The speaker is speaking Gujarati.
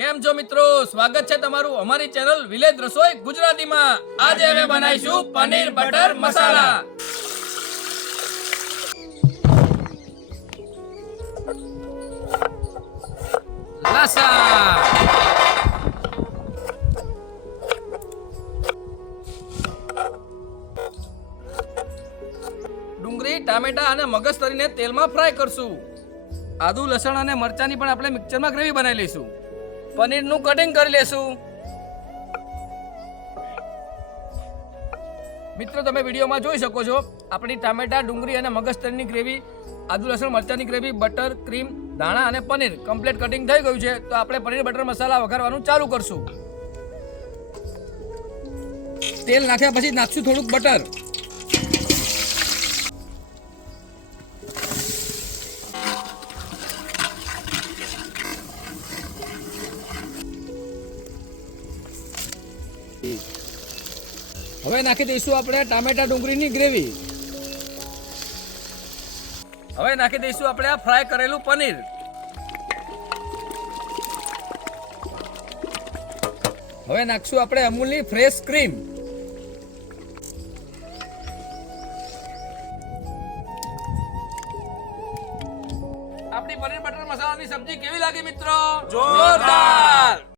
કેમ છો મિત્રો? સ્વાગત છે તમારું અમારી ચેનલ વિલેજ રસોઈ ગુજરાતીમાં. આજે અમે બનાવીશું પનીર બટર મસાલા. લસણ, ડુંગળી, ટામેટા અને મગજ તરીને તેલમાં ફ્રાય કરશું. આદુ, લસણ અને મરચાની પણ આપણે મિક્સરમાં ગ્રેવી બનાવી લઈશું. પનીરનું કટિંગ કરી લેશું. મિત્રો, તમે વિડીયોમાં જોઈ શકો છો આપણી ટામેટા, ડુંગળી અને મગજ તરીની ગ્રેવી, આદુ, લસણ, મરચાની ગ્રેવી, બટર, ક્રીમ, ધાણા અને પનીર કમ્પ્લીટ કટિંગ થઈ ગયું છે. તો આપણે પનીર બટર મસાલા વઘારવાનું ચાલુ કરશું. તેલ નાખ્યા પછી નાખશું થોડુંક બટર. હવે નાખી દઈશું આપણે ટામેટા ડુંગળીની ગ્રેવી. હવે નાખી દઈશું આપણે આ ફ્રાય કરેલું પનીર. હવે નાખશું આપણે અમૂલની ફ્રેશ ક્રીમ. આપણી પનીર બટર મસાલાની સબ્જી કેવી લાગી મિત્રો? જોરદાર.